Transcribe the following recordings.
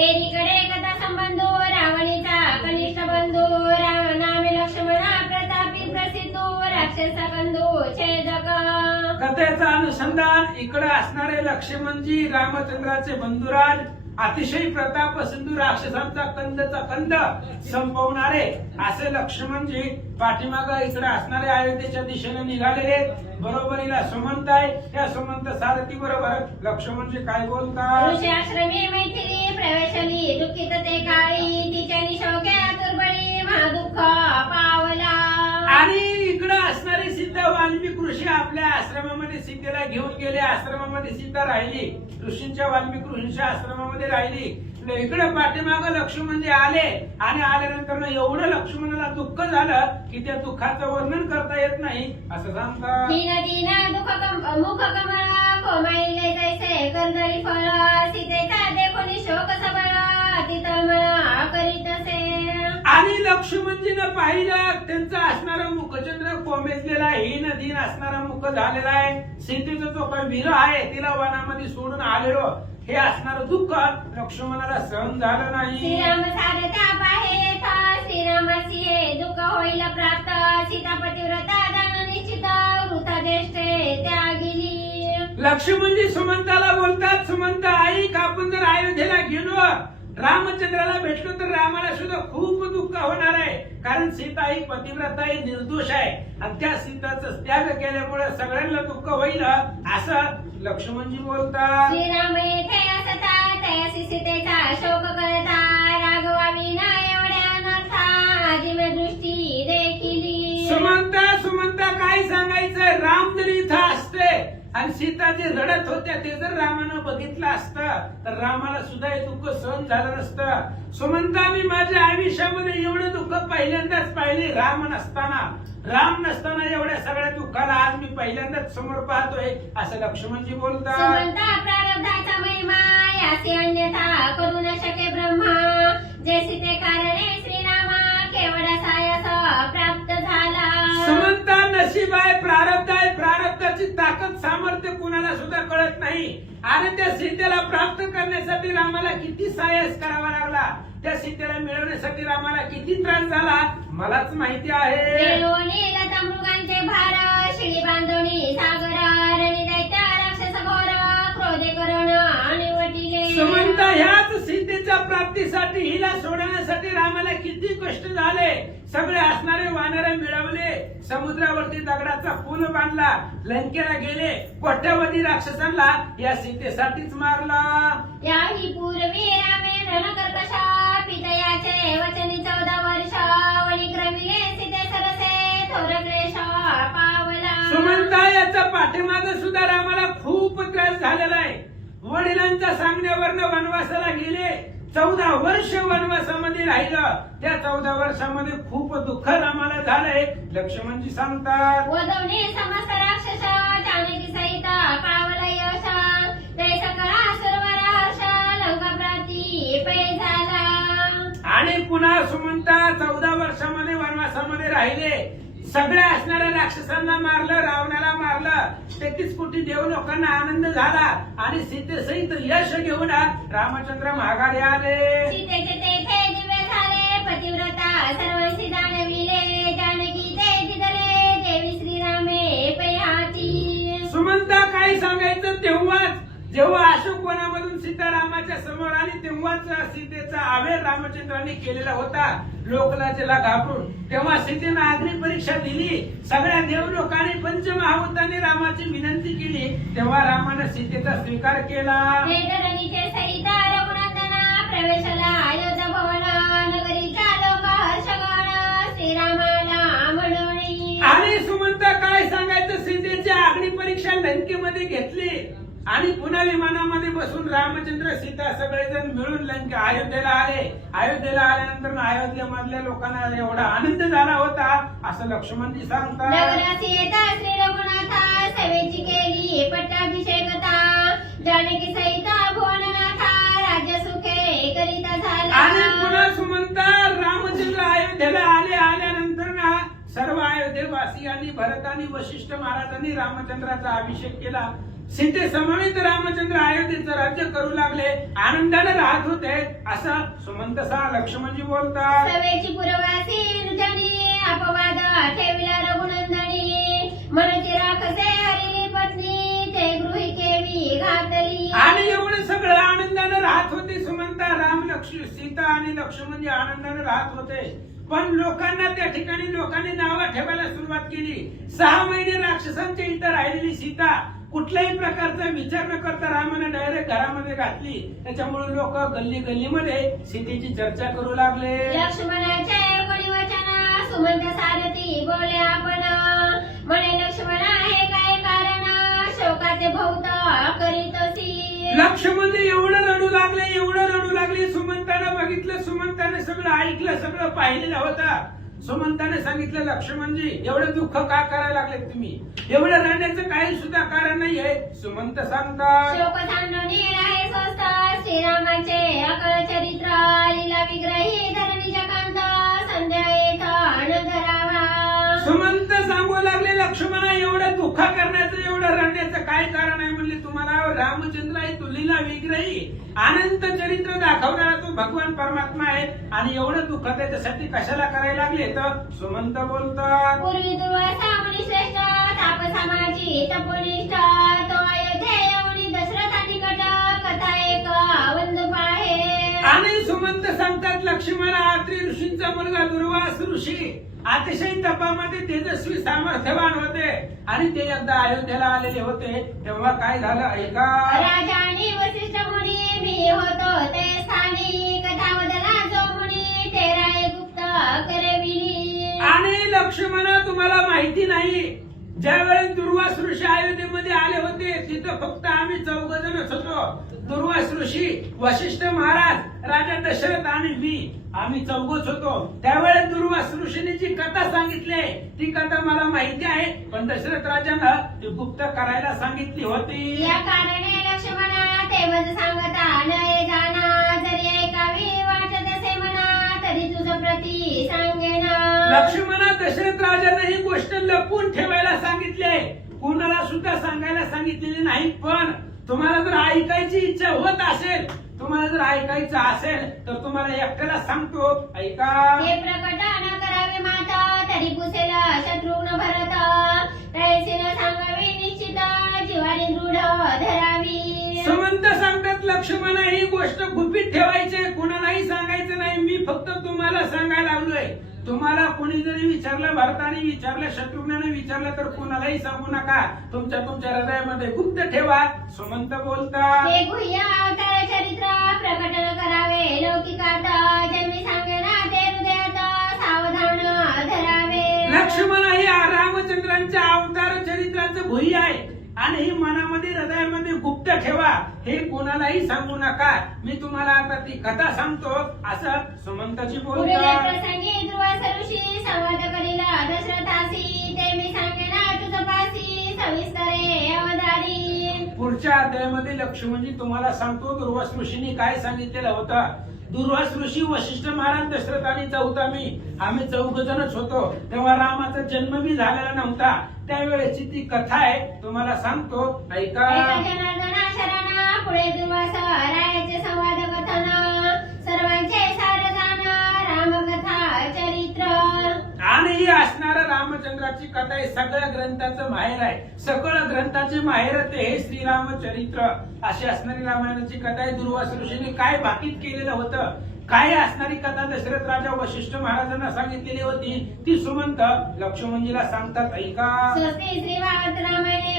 एकीकडे कथा संबंधो रावणीचा कनिष्ठ बंधू राम नामे लक्ष्मणा प्रतापी प्रसिद्ध राक्षसा बंधू छेदक. कथेचा अनुसंधान इकडे असणारे लक्ष्मणजी रामचंद्राचे बंधुराज अतिशय प्रताप सिंधू राक्षसांचा कंदचा कंद संपवणारे असे लक्ष्मणजी पाठीमाग इकडे असणारे अयोध्येच्या दिशेने निघालेले बरोबरीला सुमंत आहे. त्या सुमंत सारथी बरोबर लक्ष्मणजी काय बोलतात? प्रवेशली दुःखित ते काळी. आपल्या आश्रमामध्ये सीतेला घेऊन गेले आश्रमामध्ये सीता राहिली ऋषींच्या वाल्मिक ऋषींच्या आश्रमामध्ये राहिली. इकडे पाठीमाग लक्ष्मण जे आले आणि आल्यानंतर एवढं लक्ष्मणाला दुःख झालं की त्या दुःखाचं वर्णन करता येत नाही असं सांगतात. फळ सीतेचा देखोनी शोक सबळ अति तळमळ करीतसे आणि लक्ष्मणजीनं पाहिलं त्यांचं असणारं मुखचंद्र कोमेजलेला आहे ही नदीन असणारा मुख झालेला आहे. सीतेचा जो काही वीर आहे तिला वनामध्ये सोडून आलेलो. हे असणारं दुःख लक्ष्मणाला सहन झालं नाही. श्रीराम श्रीरामाची दुःख होईल प्राप्त. सीतापती व्रता जाण निश्चित वृथा देष्टे त्यागिली लक्ष्मणजी सुमंताला बोलतात सुमंत ऐक आपण जर अयोध्येला गेलो रामचंद्राला भेटलो तर रामाला सुद्धा खूप दुःख होणार आहे. कारण सीता ही पतिव्रता ही निर्दोष आहे. आणि त्या सीताचं त्याग केल्यामुळे सगळ्यांना दुःख होईल असं लक्ष्मणजी बोलतात. आणि सीता जे रडत होत्या ते जर रामानं बघितलं असतं तर रामाला सुद्धा हे दुःख सहन झालं नसतं. सुमंता मी माझ्या आयुष्यामध्ये एवढं दुःख पहिल्यांदाच पाहिले राम नसताना राम नसताना एवढ्या सगळ्या दुःखाला आज मी पहिल्यांदाच समोर पाहतोय असं लक्ष्मणजी बोलतात. प्राप्त झाला. समंता नशीब आहे प्रारब्ध त्यांना सुद्धा कळत नाही. आणि त्या सीतेला प्राप्त करण्यासाठी रामाला किती सायस करावा लागला. त्या सीतेला मिळवण्यासाठी रामाला किती त्रास झाला मलाच माहिती आहे. प्राप्तीसाठी हिला सोडवण्यासाठी रामाला किती कष्ट झाले. सगळे असणारे वानर मिळवले. समुद्रावरती दगडाचा पूल बांधला. लंकेला गेले. कोट्यावधी राक्षसांना या सीतेसाठीच मारला. याही पूर्वी रामे पितयाचे वचनी चौदा वर्ष सीते सरसे थोर क्लेश पावला. सुमंता याचा पाठीमाग सुद्धा रामाला खूप त्रास झालेला आहे. वडिलांच्या सांगण्यावरनं वनवासाला गेले. चौदा वर्ष वनवासामध्ये राहिलं. त्या चौदा वर्षामध्ये खूप दुःख रामाला झालंय. लक्ष्मणजी सांगतात वधवणे समस्त राक्षस जानकी सहित पावला यश ते सकळा सुरवर हर्ष लंका प्राती पै झाला. आणि पुन्हा सुमंता चौदा वर्षामध्ये वनवासामध्ये राहिले. सगळ्या असणाऱ्या राक्षसांना मारलं रावणाला मारलं. तेहतीस कोटी देव लोकांना आनंद झाला आणि सीतेसहित यश घेऊन रामचंद्र माघारी आले. सीतेचे तेथे दिव्य झाले पतिव्रता सर्वांशी जाणविले. जानकी ते दिदले देवी श्रीरामे पै हाती सुमंता काय सांगायचं तेव्हाच. जेव्हा अशोक वनामधून सीता रामाच्या समोर आली तेव्हाच सीतेचा आवेर रामचंद्रांनी केलेला होता. लोकलाचेला घाबरून तेव्हा सीतेनं अग्नी परीक्षा दिली. सगळ्या देव लोकांनी पंचमहाभूतांनी रामाची विनंती केली. तेव्हा रामानं सीतेचा स्वीकार केला. धरणीचे सहित रघुनंदना प्रवेशला अयोध्या भवन नगरीचा लोक हर्षगण श्रीरामाला म्हणून आणि सुमंत काय सांगायचं? सीतेची अग्नी परीक्षा लंकेमध्ये घेतली. आणि पुन्हा विमानामध्ये बसून रामचंद्र सीता सगळेजण मिळून लंका अयोध्येला आले. अयोध्येला आल्यानंतर अयोध्येमधल्या लोकांना एवढा आनंद झाला होता असं लक्ष्मणजी सांगतात. आणि पुन्हा सुमंता रामचंद्र अयोध्येला आले. आल्यानंतर ना सर्व अयोध्येवासियांनी भरत आणि वशिष्ठ महाराजांनी रामचंद्राचा अभिषेक केला. सीते समवेत रामचंद्र अयोध्येचं राज्य करू लागले. आनंदाने राहत होते असं सुमंत सा लक्ष्मणजी बोलतात. सवेची पुरवासी नुजनी अपवाद ठेविला रघुनंदनी. मनची राखसे हरिली पत्नी ते गृही केवी घातली. आणि एवढं सगळं आनंदाने राहत होते सुमंता राम लक्ष्मण सीता आणि लक्ष्मणजी आनंदाने राहत होते. पण लोकांना त्या ठिकाणी लोकांनी नावं ठेवायला सुरुवात केली. सहा महिने राक्षसांच्या इथं राहिलेली सीता कुठल्याही प्रकारचा विचार न करता रामाने डायरेक्ट घरामध्ये घातली. त्याच्यामुळे लोक गल्ली गल्लीमध्ये सीतेची चर्चा करू लागले. लक्ष्मणाचे कोणी वचन सुमंत सारथी बोले आपण. म्हणे लक्ष्मण हे काय कारण? शोकाचे भौत करीतसी लक्ष्मण एवढं रडू लागले एवढं रडू लागले. सुमंतानं बघितलं सुमंताने सगळं ऐकलं सगळं पाहिलेलं होतं. सुमंताने सांगितलं लक्ष्मणजी एवढं दुःख का करायला लागले तुम्ही? एवढं रडण्याचं काही सुद्धा कारण नाहीये. सुमंत सांगतात शोक सांडणी आहे स्वस्त श्रीरामाचे अकळ चरित्र लीला विग्रही धरणीच्या कांत संध्या सुमंत सांगू लागले लक्ष्मणा एवढं दुःख करण्याचं एवढं रडण्याचं काय कारण आहे म्हणले रामचंद्र आहे तुलीला विग्रही अनंत चरित्र दाखवणारा तू भगवान परमात्मा आहे. आणि एवढं दुःख त्याच्यासाठी कशाला करायला लागले तर? सुमंत बोलतात. पूर्वी श्रेष्ठ तपोनिष्ठ लक्ष्मण आत्री ऋषींचा मुलगा दुर्वास ऋषी. अतिशय तपामध्ये तेजस्वी सामर्थ्यवान होते. आणि ते एकदा अयोध्येला आलेले होते. तेव्हा काय झालं? ऐका. आणि वसिष्ठ मुनी मी होतो ते स्थानी कथा बदला जो मुनी ते राय गुप्त करविली आणि लक्ष्मण तुम्हाला माहिती नाही. ज्यावेळेस दुर्वास ऋषी अयोध्येमध्ये आले होते तिथं फक्त आम्ही चौघ जणच होतो. दुर्वास ऋषी वशिष्ठ महाराज राजा दशरथ आणि मी आम्ही चौघच होतो. त्यावेळेस दुर्वास ऋषीने जी कथा सांगितली ती कथा मला माहिती आहे पण दशरथ राजानं ती गुप्त करायला सांगितली होती. या कारणे लक्ष्मणा ते मज सांगता नये जाना जरी ऐकावी वाटत असे म्हणा तरी तुझ प्रती सांगेना लक्ष्मणा दशरथ राजाने ही गोष्ट लपून ठेवायला सांगितले कोणाला सुद्धा सांगायला सांगितलेली नाही पण तुम्हाला जर ऐकायची इच्छा होत असेल तुम्हाला जर ऐकायचं असेल तर तुम्हाला एकट्याला सांगतो ऐका. हे प्रकट न करावे माता तरी पुसेल शत्रुघ्न भरत. तैसे न सांगावी निश्चित जीवानी दृढ धरावी. सुमंत सांगतात लक्ष्मणा ही गोष्ट गुपित ठेवायची कुणालाही सांगायचं नाही. मी फक्त तुम्हाला सांगायला लागलोय तुम्हाला कोणी जरी विचारलं भारताने विचारलं शत्रुघ्नाने विचारलं तर कोणालाही सांगू नका. तुमच्या तुमच्या हृदयामध्ये गुप्त ठेवा. सुमंत हे गुह्य अवतार चरित्र करावे. लौकिकात जन्मी सांगेना ते हृदयात सावधान धरावे लक्ष्मण हे रामचंद्रांच्या अवतार चरित्राचं भुई आहे. आणि ही मनामध्ये हृदयामध्ये गुप्त ठेवा. हे कोणालाही सांगू नका. मी तुम्हाला आता ती कथा सांगतो. असं सुमंताची प्रसंगी ऋषी संवाद करीला. दशरथासी ते मी सांगेना. तुझ पासी सविस्तरे अवधारी. पुढच्या अध्यायामध्ये लक्ष्मणजी तुम्हाला सांगतो. दुर्वास ऋषींनी काय सांगितलेलं होतं? दुर्वास ऋषी वशिष्ठ महाराज दशरथ आणि चौथा मी आम्ही चौघ जणच होतो. तेव्हा रामाचा जन्म बी झालेला नव्हता. त्यावेळेची ती कथा आहे तुम्हाला सांगतो. ऐका. पुढे संवाद कथन सर्वांचे आणि ही असणारा रामचंद्राची कथा आहे सगळ्या ग्रंथाचं माहेर आहे. सगळं ग्रंथाचे माहेर ते हे श्रीरामचरित्र. अशी असणारी रामायणाची कथा आहे. दुर्वास ऋषीने काय भाकीत केलेलं होतं? काय असणारी कथा दशरथ राजा वशिष्ठ महाराजांना सांगितलेली होती? ती सुमंत लक्ष्मणजीला सांगतात ऐका. श्री रामायणे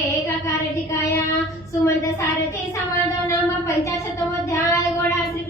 एका कारटिकाया सुमंत सारथी समाधव नाम पंचाशतमोध्याय गोडा श्री